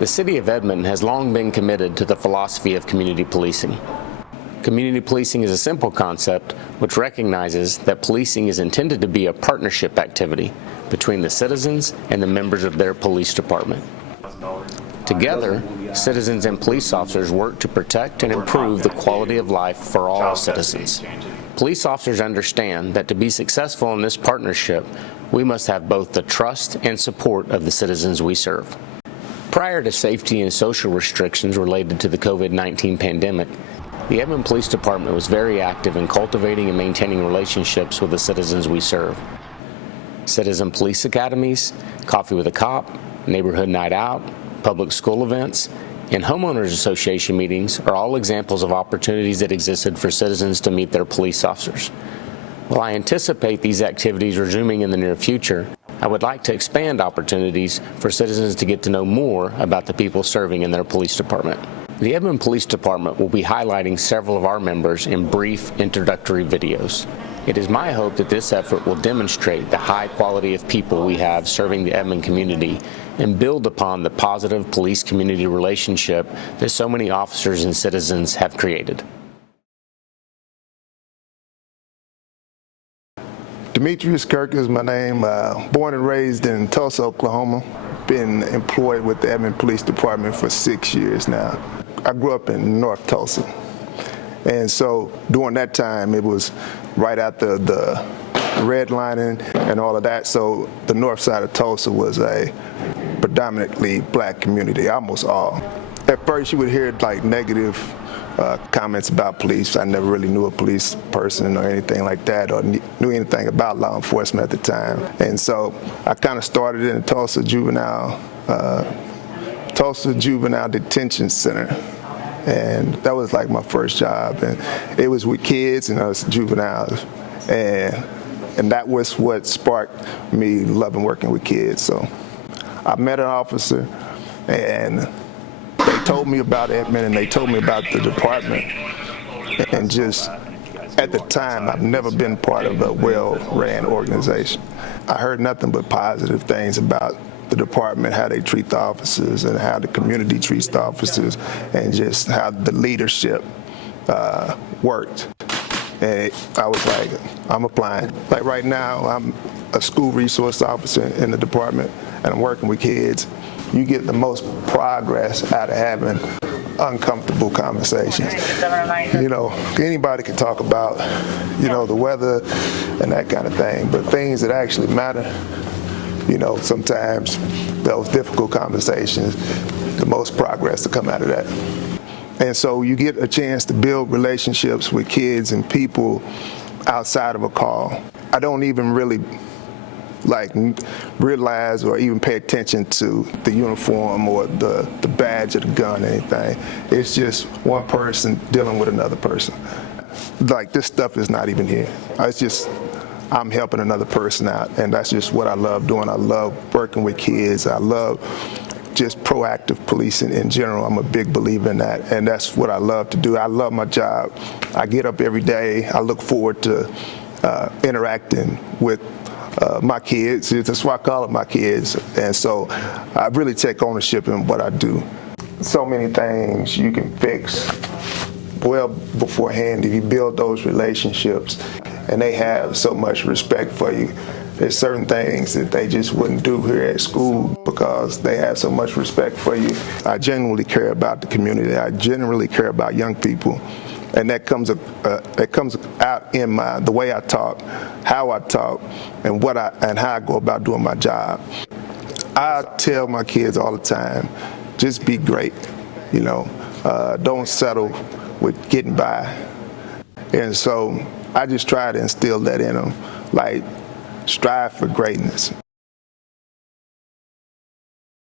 The City of Edmond has long been committed to the philosophy of community policing. Community policing is a simple concept which recognizes that policing is intended to be a partnership activity between the citizens and the members of their police department. Together, citizens and police officers work to protect and improve the quality of life for all citizens. Police officers understand that to be successful in this partnership, we must have both the trust and support of the citizens we serve. Prior to safety and social restrictions related to the COVID-19 pandemic, the Edmond Police Department was very active in cultivating and maintaining relationships with the citizens we serve. Citizen police academies, coffee with a cop, neighborhood night out, public school events, and homeowners association meetings are all examples of opportunities that existed for citizens to meet their police officers. While I anticipate these activities resuming in the near future, I would like to expand opportunities for citizens to get to know more about the people serving in their police department. The Edmond Police Department will be highlighting several of our members in brief introductory videos. It is my hope that this effort will demonstrate the high quality of people we have serving the Edmond community and build upon the positive police-community relationship that so many officers and citizens have created. Demetrius Kirk is my name. Born and raised in Tulsa, Oklahoma. Been employed with the Edmond Police Department for 6 years now. I grew up in North Tulsa. And so during that time, it was right after the redlining and all of that. So the north side of Tulsa was a predominantly black community, almost all. At first, you would hear like negative comments about police. I never really knew a police person or anything like that, or knew anything about law enforcement at the time. And so I kind of started in the Tulsa Juvenile Detention Center. And that was like my first job. And it was with kids and us juveniles. And that was what sparked me loving working with kids. So I met an officer, and they told me about Edmond, and they told me about the department. And just at the time, I've never been part of a well-ran organization. I heard nothing but positive things about the department, how they treat the officers and how the community treats the officers, and just how the leadership worked. And I was like, I'm applying. Like right now, I'm a school resource officer in the department, and I'm working with kids. You get the most progress out of having uncomfortable conversations. You know, anybody can talk about, you know, the weather and that kind of thing, but things that actually matter, you know, sometimes those difficult conversations, the most progress to come out of that. And so you get a chance to build relationships with kids and people outside of a call. I don't even really like realize or even pay attention to the uniform or the badge or the gun or anything. It's just one person dealing with another person. Like, this stuff is not even here. It's just, I'm helping another person out, and that's just what I love doing. I love working with kids. I love just proactive policing in general. I'm a big believer in that, and that's what I love to do. I love my job. I get up every day. I look forward to interacting with my kids. That's why I call it my kids. And so I really take ownership in what I do. So many things you can fix well beforehand if you build those relationships, and they have so much respect for you. There's certain things that they just wouldn't do here at school because they have so much respect for you. I genuinely care about the community. I genuinely care about young people. And that comes out in the way I talk, how I talk, and how I go about doing my job. I tell my kids all the time, just be great, you know. Don't settle with getting by. And so I just try to instill that in them, like, strive for greatness.